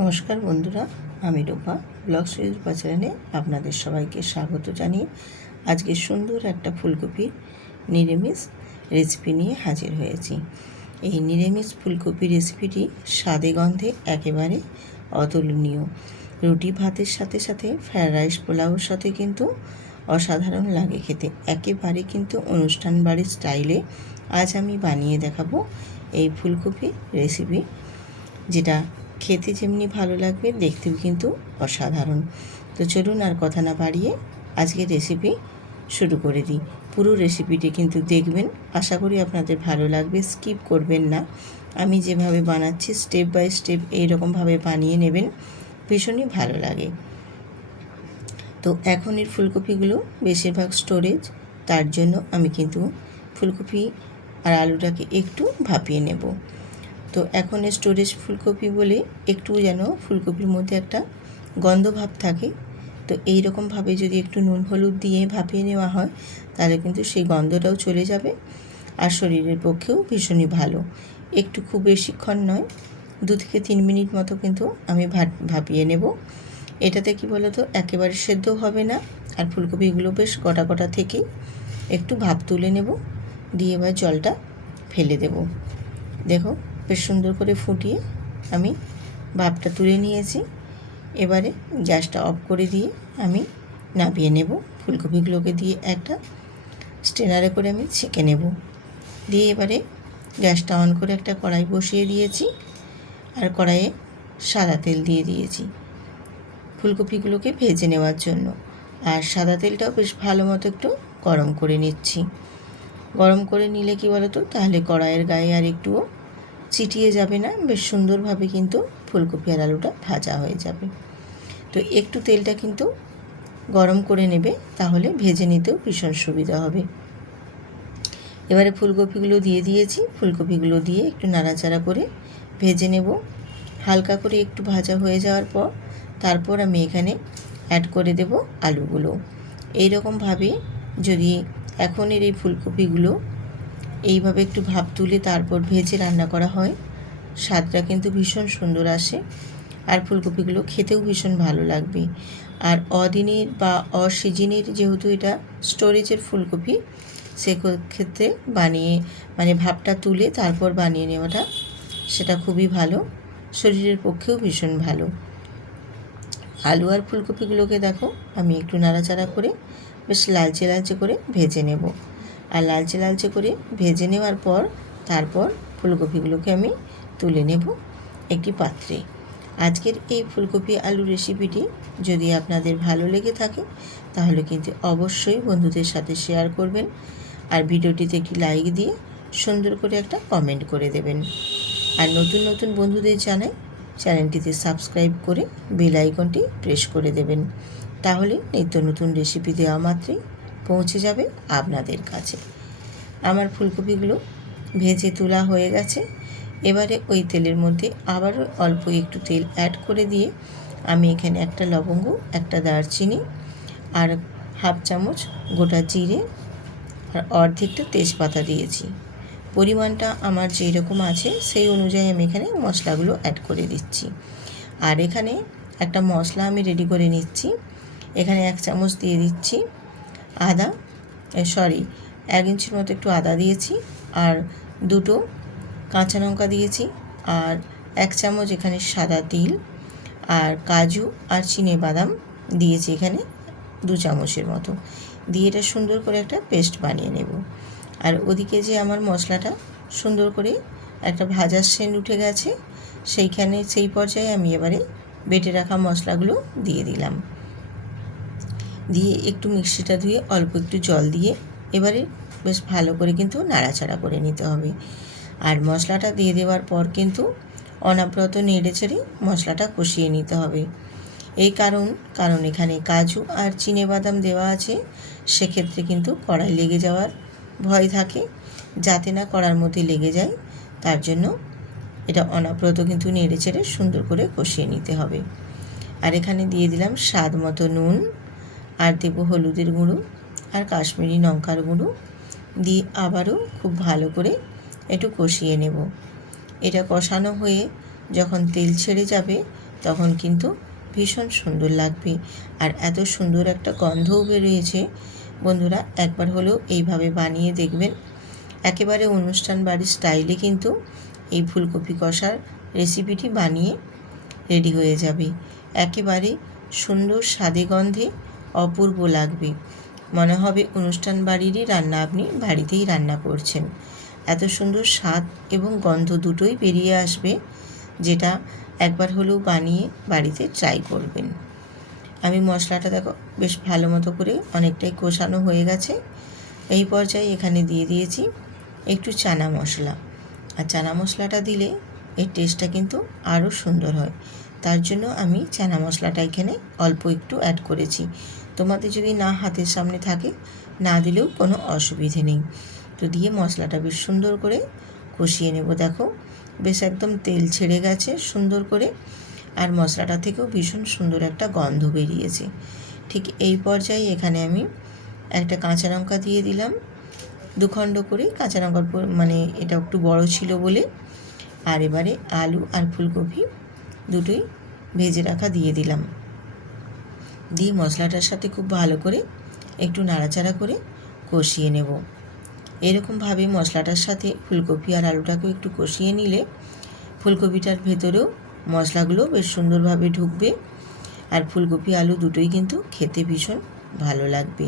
নমস্কার বন্ধুরা, আমি রূপা ব্লগ সিরিজ চ্যানেলে আপনাদের সবাইকে স্বাগত জানিয়ে আজকে সুন্দর একটা ফুলকপির নিরামিষ রেসিপি নিয়ে হাজির হয়েছি। এই নিরামিষ ফুলকপি রেসিপিটি স্বাদে গন্ধে একেবারে অতুলনীয়। রুটি ভাতের সাথে সাথে ফ্রায়েড রাইস পোলাওর সাথে কিন্তু অসাধারণ লাগে খেতে। একেবারে কিন্তু অনুষ্ঠান বাড়ির স্টাইলে আজ আমি বানিয়ে দেখাবো এই ফুলকপি রেসিপি, যেটা খেতে যেমনি ভালো লাগবে দেখতেও কিন্তু অসাধারণ। তো চলুন আর কথা না বাড়িয়ে আজকের রেসিপি শুরু করে দিই। পুরো রেসিপিটি কিন্তু দেখবেন, আশা করি আপনাদের ভালো লাগবে, স্কিপ করবেন না। আমি যেভাবে বানাচ্ছি স্টেপ বাই স্টেপ এইরকমভাবে বানিয়ে নেবেন, ভীষণই ভালো লাগে। তো এখন এর ফুলকপিগুলো বেশিরভাগ স্টোরেজ, তার জন্য আমি কিন্তু ফুলকপি আর আলুটাকে একটু ভাপিয়ে নেব। তো এখন স্টোরেজ ফুলকপি বলে একটু যেন ফুলকপির মধ্যে একটা গন্ধ ভাব থাকে। তো এই রকমভাবে যদি একটু নুন হলুদ দিয়ে ভাপিয়ে নেওয়া হয় তাহলে কিন্তু সেই গন্ধটাও চলে যাবে, আর শরীরের পক্ষেও ভীষণই ভালো। একটু খুব বেশিক্ষণ নয়, 2 থেকে 3 মিনিট মতো কিন্তু আমি ভাপিয়ে নেব। এটাতে কি বলো তো, একেবারে সেদ্ধ হবে না, আর ফুলকপিগুলো বেশ গোটা গোটা থেকেই একটু ভাপ তুলে নেব। দিয়ে এবার জলটা ফেলে দেব। দেখো বেশ সুন্দর করে ফুটিয়ে আমি ভাপটা তুলে নিয়েছি। এবারে গ্যাসটা অফ করে দিয়ে আমি নামিয়ে নেব। ফুলকপিগুলোকে দিয়ে একটা স্ট্রেনারে করে আমি ছেঁকে নেব। দিয়ে এবারে গ্যাসটা অন করে একটা কড়াই বসিয়ে দিয়েছি, আর কড়াইয়ে সাদা তেল দিয়ে দিয়েছি ফুলকপিগুলোকে ভেজে নেওয়ার জন্য। আর সাদা তেলটাও বেশ ভালো মতো একটু গরম করে নিচ্ছি। গরম করে নিলে কি বলো তো, তাহলে কড়াইয়ের গায়ে আর একটুও চিটিয়ে যাবে না, বেশ সুন্দরভাবে কিন্তু ফুলকপি আর আলুটা ভাজা হয়ে যাবে। তো একটু তেলটা কিন্তু গরম করে নেবে, তাহলে ভেজে নিতেও ভীষণ সুবিধা হবে। এবারে ফুলকপিগুলো দিয়ে দিয়েছি। ফুলকপিগুলো দিয়ে একটু নাড়াচাড়া করে ভেজে নেব। হালকা করে একটু ভাজা হয়ে যাওয়ার পর তারপর আমি এখানে অ্যাড করে দেব আলুগুলো। এই রকমভাবে যদি এখনের এই ফুলকপিগুলো এইভাবে একটু ভাপ তুলে তারপর ভেজে রান্না করা হয়, স্বাদটা কিন্তু ভীষণ সুন্দর আসে, আর ফুলকপিগুলো খেতেও ভীষণ ভালো লাগবে। আর অদিনের বা অসিজনের যেহেতু এটা স্টোরেজের ফুলকপি, সেক্ষেত্রে বানিয়ে ভাপটা তুলে তারপর বানিয়ে নেওয়াটা সেটা খুবই ভালো, শরীরের পক্ষেও ভীষণ ভালো। আলু আর ফুলকপিগুলোকে দেখো আমি একটু নাড়াচাড়া করে বেশ লালচে লালচে করে ভেজে নেব। আর লালচে লালচে করে ভেজে নেওয়ার পর তারপর ফুলকপিগুলোকে আমি তুলে নেব একটি পাত্রে। আজকের এই ফুলকপি আলু রেসিপিটি যদি আপনাদের ভালো লেগে থাকে তাহলে কিন্তু অবশ্যই বন্ধুদের সাথে শেয়ার করবেন, আর ভিডিওটিতে একটি লাইক দিয়ে সুন্দর করে একটা কমেন্ট করে দেবেন। আর নতুন নতুন বন্ধুদের জানাই চ্যানেলটিতে সাবস্ক্রাইব করে বেল আইকনটি প্রেস করে দেবেন, তাহলে নিত্য নতুন রেসিপি দেওয়া মাত্রই পৌঁছে যাবে আপনাদের কাছে। আমার ফুলকপিগুলো ভেজে তোলা হয়ে গেছে। এবারে ওই তেলের মধ্যে আবারও অল্প একটু তেল অ্যাড করে দিয়ে আমি এখানে একটা লবঙ্গ, একটা দারচিনি, আর হাফ চামচ গোটা জিরে, আর অর্ধেকটা তেজপাতা দিয়েছি। পরিমাণটা আমার যেই রকম আছে সেই অনুযায়ী আমি এখানে মশলাগুলো অ্যাড করে দিচ্ছি। আর এখানে একটা মশলা আমি রেডি করে নিচ্ছি। এখানে 1 চামচ দিয়ে দিচ্ছি আদা, 1 ইঞ্চির মতো একটু আদা দিয়েছি, আর 2টো কাঁচা লঙ্কা দিয়েছি, আর 1 চামচ এখানে সাদা তিল, আর কাজু আর বাদাম দিয়েছি এখানে 2 চামচের মতো। দিয়ে এটা সুন্দর করে একটা পেস্ট বানিয়ে নেব। আর ওদিকে যে আমার মশলাটা সুন্দর করে একটা ভাজার সেন্ট উঠে গেছে, সেই পর্যায়ে আমি এবারে বেটে রাখা মশলাগুলো দিয়ে দিলাম। দিয়ে একটু মিক্সিটা ধুয়ে অল্প একটু জল দিয়ে এবারে বেশ ভালো করে কিন্তু নাড়াচাড়া করে নিতে হবে। আর মশলাটা দিয়ে দেওয়ার পর কিন্তু অনবরত নেড়ে চেড়ে মশলাটা কষিয়ে নিতে হবে। এই কারণ এখানে কাজু আর বাদাম দেওয়া আছে, সেক্ষেত্রে কিন্তু কড়াই লেগে যাওয়ার ভয় থাকে, যাতে না কড়ার মধ্যে লেগে যায়, তার জন্য এটা অনবরত কিন্তু নেড়ে চেড়ে সুন্দর করে কষিয়ে নিতে হবে। আর এখানে দিয়ে দিলাম স্বাদ মতো নুন, আর দেবো হলুদের গুঁড়ো আর কাশ্মীরি লঙ্কার গুঁড়ো, দিয়ে আবারও খুব ভালো করে একটু কষিয়ে নেব। এটা কষানো হয়ে যখন তেল ছেড়ে যাবে তখন কিন্তু ভীষণ সুন্দর লাগবে। আর এত সুন্দর একটা গন্ধও বেরিয়েছে বন্ধুরা, একবার হলেও এইভাবে বানিয়ে দেখবেন। একেবারে অনুষ্ঠান বাড়ির স্টাইলে কিন্তু এই ফুলকপি কষার রেসিপিটি বানিয়ে রেডি হয়ে যাবে। একেবারে সুন্দর স্বাদে গন্ধে অপূর্ব লাগবে, মনে হবে অনুষ্ঠান বাড়িরই রান্না আপনি বাড়িতেই রান্না করছেন। এত সুন্দর স্বাদ এবং গন্ধ দুটোই বেরিয়ে আসবে, যেটা একবার হলেও বানিয়ে বাড়িতে ট্রাই করবেন। আমি মশলাটা দেখো বেশ ভালো মতো করে অনেকটাই কষানো হয়ে গেছে। এই পর্যায়ে এখানে দিয়ে দিয়েছি একটু চানা মশলা। আর চানা মশলাটা দিলে এর টেস্টটা কিন্তু আরও সুন্দর হয়, তার জন্য আমি চানা মশলাটা এখানে অল্প একটু অ্যাড করেছি। তোমাদের যদি না হাতের সামনে থাকে না দিলেও কোনো অসুবিধে নেই। তো দিয়ে মশলাটা বেশ সুন্দর করে কষিয়ে নেব। দেখো বেশ একদম তেল ছেড়ে গেছে সুন্দর করে, আর মশলাটা থেকেও ভীষণ সুন্দর একটা গন্ধ বেরিয়েছে। ঠিক এই পর্যায়ে এখানে আমি একটা কাঁচা লঙ্কা দিয়ে দিলাম, দুখণ্ড করে কাঁচা লঙ্কার মানে এটা একটু বড় ছিল বলে। আর এবারে আলু আর ফুলকপি দুটোই ভেজে রাখা দিয়ে দিলাম। দিয়ে মশলাটার সাথে খুব ভালো করে একটু নাড়াচাড়া করে কষিয়ে নেব। এরকমভাবে মশলাটার সাথে ফুলকপি আর আলুটাকেও একটু কষিয়ে নিলে ফুলকপিটার ভেতরেও মশলাগুলো বেশ সুন্দরভাবে ঢুকবে, আর ফুলকপি আলু দুটোই কিন্তু খেতে ভীষণ ভালো লাগবে।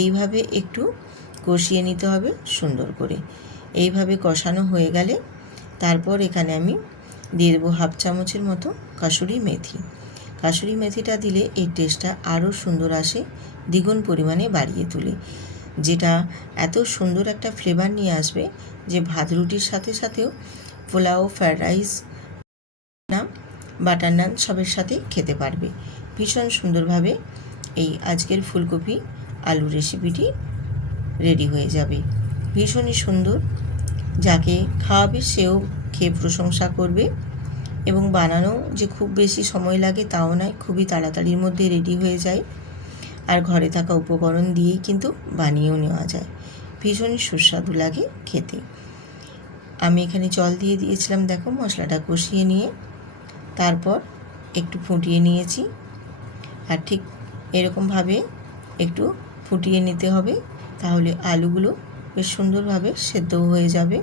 এইভাবে একটু কষিয়ে নিতে হবে সুন্দর করে। এইভাবে কষানো হয়ে গেলে তারপর এখানে আমি দিয়ে দেবো 1/2 চামচের মতো কাসুরি মেথি। কাসুরি মেথিটা দিলে এই টেস্টটা আরও সুন্দর আসে, দ্বিগুণ পরিমাণে বাড়িয়ে তোলে, যেটা এত সুন্দর একটা ফ্লেভার নিয়ে আসবে যে ভাত রুটির সাথে সাথেও পোলাও, ফ্রায়েড রাইস, বাটার নান সবের সাথে খেতে পারবে। ভীষণ সুন্দরভাবে এই আজকের ফুলকপি আলু রেসিপিটি রেডি হয়ে যাবে। ভীষণই সুন্দর, যাকে খাওয়াবে সেও খেয়ে প্রশংসা করবে। এবং বানানো যে খুব বেশি সময় লাগে তাও নয়, খুবই তাড়াতাড়ির মধ্যে রেডি হয়ে যায়। আর ঘরে থাকা উপকরণ দিয়েই কিন্তু বানিয়েও নেওয়া যায়। ভীষণই সুস্বাদু লাগে খেতে। আমি এখানে জল দিয়ে দিয়েছিলাম, দেখো মশলাটা কষিয়ে নিয়ে তারপর একটু ফুটিয়ে নিয়েছি। আর ঠিক এরকমভাবে একটু ফুটিয়ে নিতে হবে, তাহলে আলুগুলো বেশ সুন্দরভাবে সেদ্ধ হয়ে যাবে।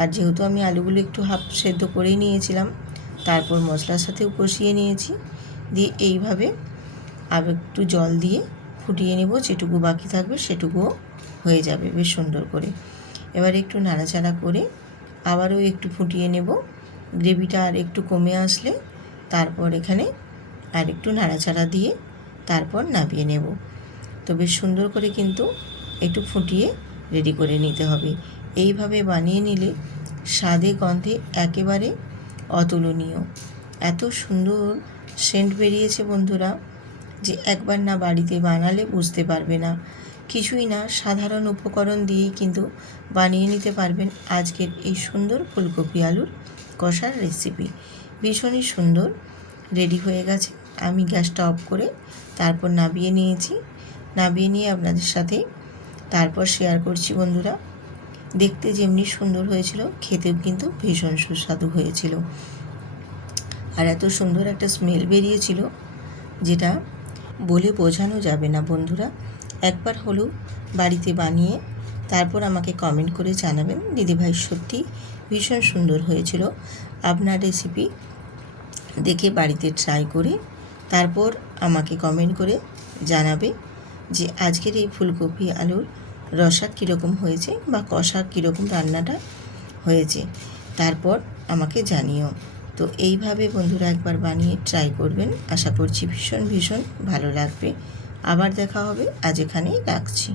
আর যেহেতু আমি আলুগুলো একটু হাফ সেদ্ধ করেই নিয়েছিলাম, তারপর মশলার সাথেও কষিয়ে নিয়েছি। দিয়ে এইভাবে আর একটু জল দিয়ে ফুটিয়ে নেব, যেটুকু বাকি থাকবে সেটুকুও হয়ে যাবে বেশ সুন্দর করে। এবার একটু নাড়াচাড়া করে আবারও একটু ফুটিয়ে নেব। গ্রেভিটা আর একটু কমে আসলে তারপর এখানে আর একটু নাড়াচাড়া দিয়ে তারপর নামিয়ে নেব। তো বেশ সুন্দর করে কিন্তু একটু ফুটিয়ে রেডি করে নিতে হবে। এইভাবে বানিয়ে নিলে স্বাদে গন্ধে একেবারে অতুলনীয়। এত সুন্দর সেন্ট বেরিয়েছে বন্ধুরা, যে একবার না বাড়িতে বানালে বুঝতে পারবে না। কিছুই না, সাধারণ উপকরণ দিয়েই কিন্তু বানিয়ে নিতে পারবেন আজকের এই সুন্দর ফুলকপি আলুর কষার রেসিপি। ভীষণই সুন্দর রেডি হয়ে গেছে। আমি গ্যাসটা অফ করে তারপর নামিয়ে নিয়েছি। নামিয়ে নিয়ে আপনাদের সাথে তারপর শেয়ার করছি বন্ধুরা। দেখতে যেমনি সুন্দর হয়েছিল, খেতেও কিন্তু ভীষণ সুস্বাদু হয়েছিল। আর এত সুন্দর একটা স্মেল বেরিয়েছিল, যেটা বলে বোঝানো যাবে না বন্ধুরা। একবার হলেও বাড়িতে বানিয়ে তারপর আমাকে কমেন্ট করে জানাবেন, দিদিভাই সত্যি ভীষণ সুন্দর হয়েছিল। আপনার রেসিপি দেখে বাড়িতে ট্রাই করে তারপর আমাকে কমেন্ট করে জানাবে যে আজকের এই ফুলকপি আলুর রসা কীরকম হয়েছে বা কষা কীরকম রান্নাটা হয়েছে, তারপর আমাকে জানিও। তো এইভাবে বন্ধুরা একবার বানিয়ে ট্রাই করবেন, আশা করছি ভীষণ ভীষণ ভালো লাগবে। আবার দেখা হবে, আজ এখানেই রাখছি।